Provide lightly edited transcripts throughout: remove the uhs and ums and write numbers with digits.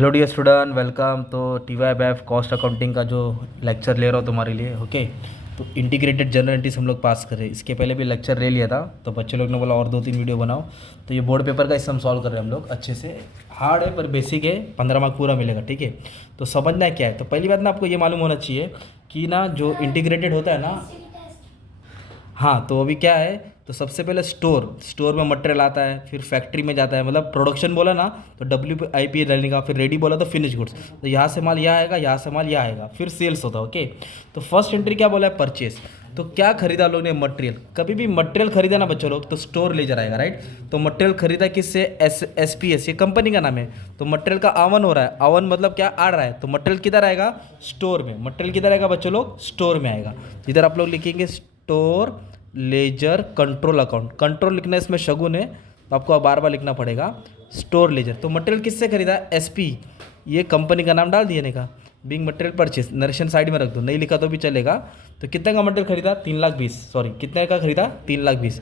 Hello dear student, welcome. तो T Y BAF cost accounting का जो लेक्चर ले रहा हूँ तुम्हारे लिए। ओके, तो इंटीग्रेटेड जनरल एंट्रीज हम लोग पास कर रहे हैं। इसके पहले भी लेक्चर ले लिया था, तो बच्चे लोग ने बोला और 2-3 वीडियो बनाओ। तो ये बोर्ड पेपर का इससे हम सॉल्व कर रहे हैं हम लोग अच्छे से। हार्ड है पर बेसिक है, 15 मार्क पूरा मिलेगा। ठीक है, तो समझना है क्या है। तो पहली बात ना आपको ये मालूम होना चाहिए कि ना जो इंटीग्रेटेड होता है ना, हाँ, तो अभी क्या है, तो सबसे पहले स्टोर में मटेरियल आता है, फिर फैक्ट्री में जाता है। मतलब प्रोडक्शन बोला ना तो WIP लगेगा, फिर रेडी बोला तो फिनिश गुड्स। तो यहाँ से माल यहाँ आएगा, यहाँ से माल यहाँ आएगा, फिर सेल्स होता है। ओके, तो फर्स्ट एंट्री क्या बोला है, परचेस। तो क्या खरीदा लोग ने, मटेरियल। कभी भी मटेरियल खरीदा ना बच्चों लोग तो स्टोर लेजर आएगा, राइट। तो मटेरियल खरीदा किससे, SPS, ये कंपनी का नाम है। तो मटेरियल का आवन हो रहा है, आवन मतलब क्या आ रहा है, तो मटेरियल किधर आएगा, स्टोर में। मटेरियल किधर आएगा बच्चों लोग, स्टोर में आएगा। इधर आप लोग लिखेंगे store ledger control account. Control लिखना इसमें शगुन है, तो आपको अब बार बार लिखना पड़ेगा स्टोर लेजर। तो मटेरियल किससे खरीदा, SP, ये कंपनी का नाम डाल दिए ने का। Being material purchase, narration side में रख दो, नहीं लिखा तो भी चलेगा। तो कितने का मटेरियल खरीदा, 3,20,000, सॉरी कितने का खरीदा, 3,20,000।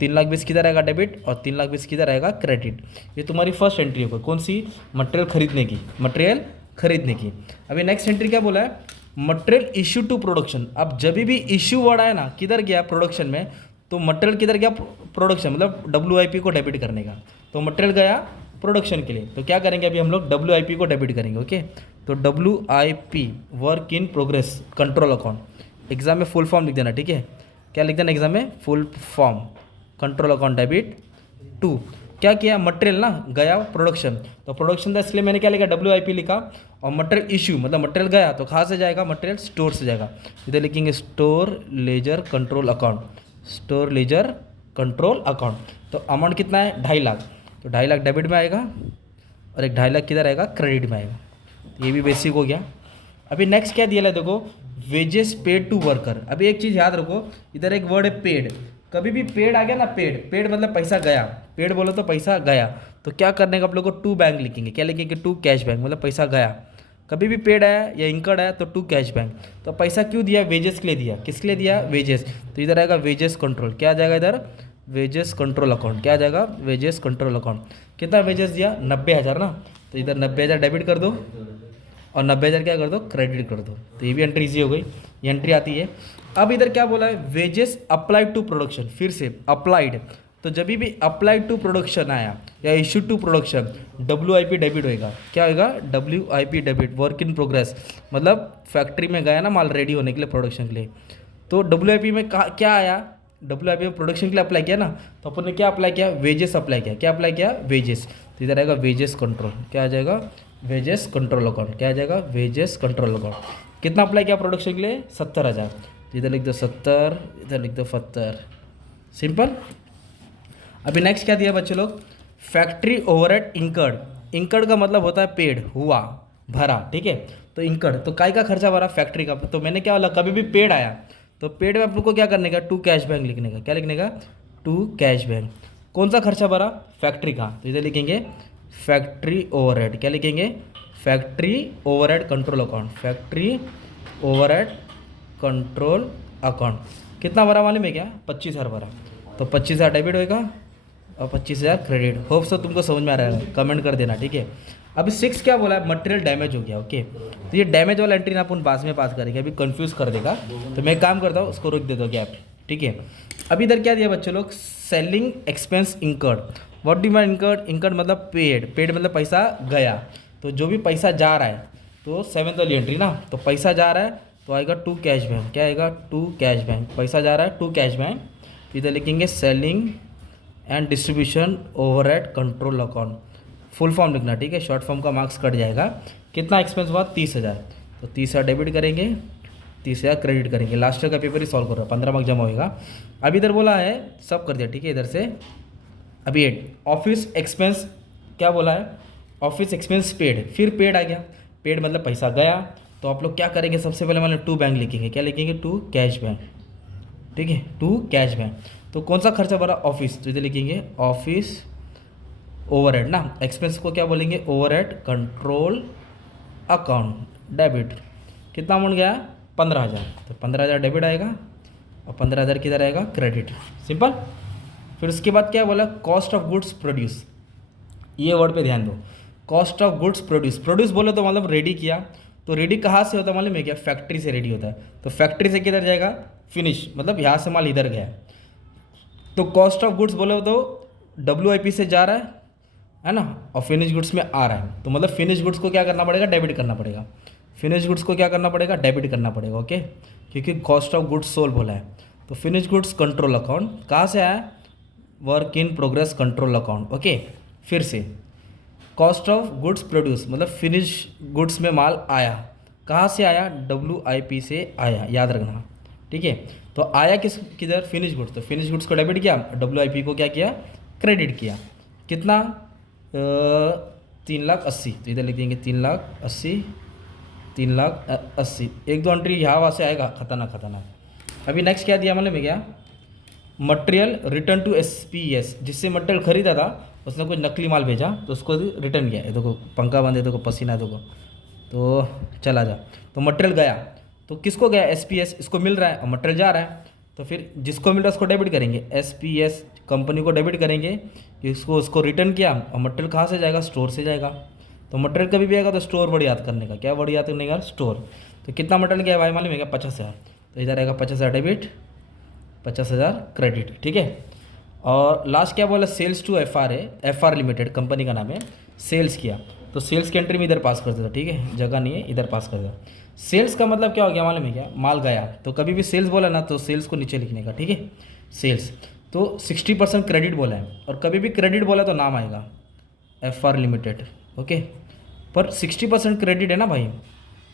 3,20,000 किधर आएगा, डेबिट, और 3,20,000 किधर आएगा, क्रेडिट। ये तुम्हारी फर्स्ट एंट्री होगी, कौन सी, मटेरियल खरीदने की, मटेरियल खरीदने की। अभी नेक्स्ट एंट्री क्या बोला है, मटेरियल इशू टू प्रोडक्शन। अब जब भी इशू वर्ड आया ना, किधर गया, प्रोडक्शन में, तो मटेरियल किधर गया, प्रोडक्शन, मतलब WIP को डेबिट करने का। तो मटेरियल गया प्रोडक्शन के लिए, तो क्या करेंगे अभी हम लोग, WIP को डेबिट करेंगे। ओके, तो WIP work in progress control account. Exam में फुल फॉर्म लिख देना, ठीक है। क्या लिख देना एग्जाम में, full form, control account debit to. क्या किया, मटेरियल ना गया प्रोडक्शन, तो प्रोडक्शन था इसलिए मैंने क्या लिखा, WIP लिखा। और मटेरियल इशू मतलब मटेरियल गया, तो कहाँ से जाएगा, मटेरियल स्टोर से जाएगा। इधर लिखेंगे store ledger control account, store ledger control account. तो अमाउंट कितना है, 2.5 लाख। तो 2.5 लाख डेबिट में आएगा, और एक 2.5 लाख किधर आएगा, क्रेडिट में आएगा। ये भी बेसिक हो गया। अभी नेक्स्ट क्या दिया है, देखो, वेजेस पेड टू वर्कर। अभी एक चीज़ याद रखो, इधर एक वर्ड है पेड। कभी भी पेड आ गया ना, पेड पेड मतलब पैसा गया, पेड बोलो तो पैसा गया। तो क्या करने का आप लोग को, टू बैंक लिखेंगे। क्या लिखेंगे, टू कैश बैंक, मतलब पैसा गया। कभी भी पेड आया या इंकर्ड आया तो टू कैश बैंक। तो पैसा क्यों दिया, वेजेस के लिए दिया। किसके लिए दिया, वेजेस। तो इधर आएगा वेजेस कंट्रोल, क्या आ जाएगा इधर, वेजेस कंट्रोल अकाउंट। क्या आ जाएगा, वेजेस कंट्रोल अकाउंट। कितना वेजेस दिया, 90,000 ना। तो इधर 90,000 डेबिट कर दो, और 90,000 क्या कर दो, क्रेडिट कर दो। तो ये भी एंट्री ईजी हो गई, ये एंट्री आती है। अब इधर क्या बोला है, वेजेस अप्लाइड टू प्रोडक्शन। फिर से अप्लाइड, तो जब भी अप्लाइड टू प्रोडक्शन आया या issue to production, WIP debit होएगा। क्या होएगा, WIP debit, work in progress, मतलब फैक्ट्री में गया ना माल रेडी होने के लिए, प्रोडक्शन के लिए। तो WIP में क्या आया, WIP में प्रोडक्शन के लिए अप्लाई किया ना, तो अपन ने क्या अप्लाई किया, वेजेस अप्लाई किया। क्या अप्लाई किया, वेजेस। तो इधर आएगा वेजेस कंट्रोल, क्या आ जाएगा, वेजेस कंट्रोल अकाउंट। क्या आ जाएगा, वेजेस कंट्रोल अकाउंट। कितना अप्लाई किया प्रोडक्शन के लिए, 70,000। तो इधर लिख दो 70, इधर लिख दो 70, सिंपल। अभी नेक्स्ट क्या दिया बच्चे लोग, फैक्ट्री ओवरहेड इंकर्ड। इंकर्ड का मतलब होता है पेड, हुआ, भरा, ठीक है। तो इंकर्ड, तो काय का खर्चा भरा, फैक्ट्री का। तो मैंने क्या बोला, कभी भी पेड आया तो पेड में अपन को क्या करने का, टू कैश बैंक लिखने का। क्या लिखने का, टू कैश बैंक। कौन सा खर्चा भरा, फैक्ट्री का। तो इधर लिखेंगे फैक्ट्री ओवरहेड। क्या लिखेंगे, factory overhead control account, factory overhead control account. कितना भरा मालूम है क्या, 25,000 भरा। तो 25,000 डेबिट होएगा, और 25,000 क्रेडिट। होप सो तुमको समझ में आ रहा है, कमेंट कर देना, ठीक है। अभी 6 क्या बोला है, मटेरियल डैमेज हो गया। ओके, तो ये डैमेज वाला एंट्री ना अपन बाद में पास करेंगे, अभी कंफ्यूज कर देगा। तो मैं एक काम करता हूँ, उसको रोक दे दो गैप, ठीक है। अभी इधर क्या दिया बच्चों लोग, selling expense incurred. What do mean incurred, incurred मतलब पेड, पेड मतलब पैसा गया। तो जो भी पैसा जा रहा है, तो 7th वाली एंट्री ना, तो पैसा जा रहा है तो आएगा टू कैश बैंक। क्या आएगा, टू कैश बैंक, पैसा जा रहा है टू कैश बैंक। इधर लिखेंगे selling and distribution overhead control account, full form लिखना, ठीक है। शॉर्ट फॉर्म का मार्क्स कट जाएगा। कितना एक्सपेंस हुआ, 30,000। तो 30,000 डेबिट करेंगे, 30,000 क्रेडिट करेंगे। लास्ट ईयर का पेपर ही सॉल्व कर रहा है, 15 मार्क्स जमा होएगा। अब इधर बोला है, सब कर दिया, ठीक है। इधर से अभी ऑफिस एक्सपेंस, क्या बोला है, ऑफिस एक्सपेंस पेड। फिर पेड आ गया, पेड मतलब पैसा गया। तो आप लोग क्या करेंगे, सबसे पहले मैंने टू बैंक लिखेंगे। क्या लिखेंगे, टू कैश बैंक, ठीक है, टू कैश बैंक। तो कौन सा खर्चा भरा, ऑफिस। तो इधर लिखेंगे ऑफिस ओवरहेड ना, एक्सपेंस को क्या बोलेंगे, ओवरहेड कंट्रोल अकाउंट डेबिट। कितना अमाउंट गया, 15,000। तो 15,000 डेबिट आएगा, और 15,000 किधर आएगा, क्रेडिट, सिंपल। फिर उसके बाद क्या बोला, कॉस्ट ऑफ गुड्स प्रोड्यूस। ये वर्ड पे ध्यान दो, cost of goods produce, produce बोले तो मतलब रेडी किया, तो रेडी कहाँ से होता है मालूम है क्या? फैक्ट्री से रेडी होता है। तो फैक्ट्री से किधर जाएगा? फिनिश, मतलब यहाँ से माल इधर गया। तो कॉस्ट ऑफ गुड्स बोले तो WIP से जा रहा है ना, और फिनिश गुड्स में आ रहा है, तो मतलब फिनिश गुड्स को क्या करना पड़ेगा? डेबिट करना पड़ेगा। फिनिश गुड्स को क्या करना पड़ेगा? डेबिट करना पड़ेगा। ओके, क्योंकि कॉस्ट ऑफ गुड्स सोल्ड बोला है। तो फिनिश गुड्स कंट्रोल अकाउंट कहाँ से आया? Work in progress control account. Okay, फिर से कॉस्ट ऑफ गुड्स प्रोड्यूस मतलब फिनिश गुड्स में माल आया, कहाँ से आया? WIP से आया, याद रखना, ठीक है। तो आया किधर? Finish goods. तो फिनिश गुड्स को डेबिट किया, WIP को क्या किया? क्रेडिट किया। कितना? 3,80,000। तो इधर लिख देंगे 3,80,000, 3,80,000। एक दो एंट्री यहाँ वहाँ से आएगा, खतरनाक। अभी नेक्स्ट क्या दिया मालूम है क्या? मटेरियल रिटर्न टू SPS, जिससे मटेरियल खरीदा था उसने कुछ नकली माल भेजा तो उसको रिटर्न किया। ये देखो पंखा बंद है, देखो पसीना है, देखो तो चला जा। तो मटेरियल गया, तो किसको गया? SPS, इसको मिल रहा है और मटेरियल जा रहा है, तो फिर जिसको मिल रहा है उसको डेबिट करेंगे। SPS कंपनी को डेबिट करेंगे कि उसको रिटर्न किया, और मटेरियल कहाँ से जाएगा? स्टोर से जाएगा। तो मटेरियल कभी भी आएगा तो स्टोर वर्ड याद करने का। क्या वर्ड याद करने का? स्टोर। तो कितना मटेरियल गया भाई मालूम है क्या? 50,000। तो इधर आएगा 50,000 डेबिट, 50,000 क्रेडिट, ठीक है। और लास्ट क्या बोला? सेल्स टू FR है, FR लिमिटेड कंपनी का नाम है। सेल्स किया तो सेल्स की एंट्री में इधर पास कर देता, ठीक है, जगह नहीं है, इधर पास कर देता। सेल्स का मतलब क्या हो गया मालूम है क्या? माल गया। तो कभी भी सेल्स बोला ना तो सेल्स को नीचे लिखने का, ठीक है। सेल्स तो 60% क्रेडिट बोला है, और कभी भी क्रेडिट बोला तो नाम आएगा FR लिमिटेड। ओके, पर 60% क्रेडिट है ना भाई,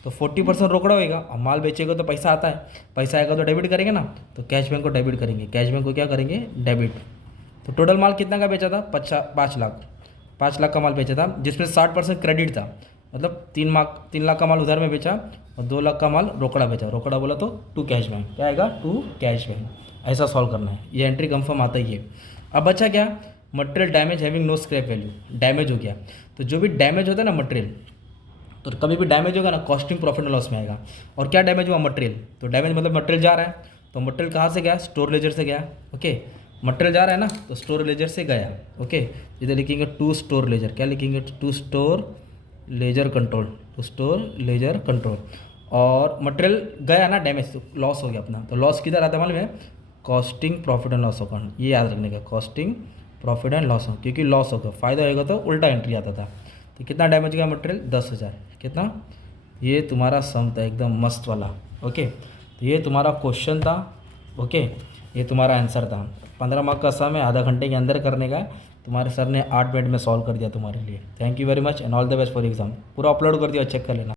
तो 40% रोकड़ा होएगा। और माल बेचेगा तो पैसा आता है, पैसा आएगा तो डेबिट करेंगे ना, तो कैश बैंक को डेबिट करेंगे, कैश बैंक को क्या करेंगे? डेबिट। तो टोटल माल कितना का बेचा था? 5 लाख, 5 लाख का माल बेचा था, जिसमें 60% क्रेडिट था, मतलब 3 लाख का माल उधार में बेचा और 2 लाख का माल रोकड़ा बेचा। रोकड़ा बोला तो टू कैश बैंक, क्या आएगा? To cash bank. ऐसा सॉल्व करना है, ये एंट्री कंफर्म आता ही है। अब बचा क्या? Material damage having no scrap value, damage हो गया। तो जो भी डैमेज होता है ना मटेरियल, तो कभी भी डैमेज होगा ना कॉस्टिंग प्रॉफिट एंड लॉस में आएगा। और क्या डैमेज हुआ? मटेरियल। तो डैमेज मतलब मटेरियल जा रहा है, तो मटेरियल कहाँ से गया? स्टोर लेजर से गया। ओके, मटेरियल जा रहा है ना, तो स्टोर लेजर से गया। ओके, इधर लिखेंगे टू स्टोर लेजर, क्या लिखेंगे? To store ledger control, to store ledger control. और मटेरियल गया ना, डैमेज, तो लॉस हो गया अपना। तो लॉस किधर आता है मालूम है? Costing profit and loss account, ये याद रखने का, कॉस्टिंग प्रॉफिट एंड लॉस। क्योंकि लॉस होगा, फायदा होगा तो उल्टा एंट्री आता था। तो कितना डैमेज गया मटेरियल? 10,000। कितना? ये तुम्हारा सम था एकदम मस्त वाला। ओके, तो ये तुम्हारा क्वेश्चन था। ओके, ये तुम्हारा आंसर था। 15 मार्क का सम है, आधा घंटे के अंदर करने का है। तुम्हारे सर ने 8 मिनट में सॉल्व कर दिया तुम्हारे लिए। Thank you very much and all the best for exam. पूरा अपलोड कर दिया, चेक कर लेना।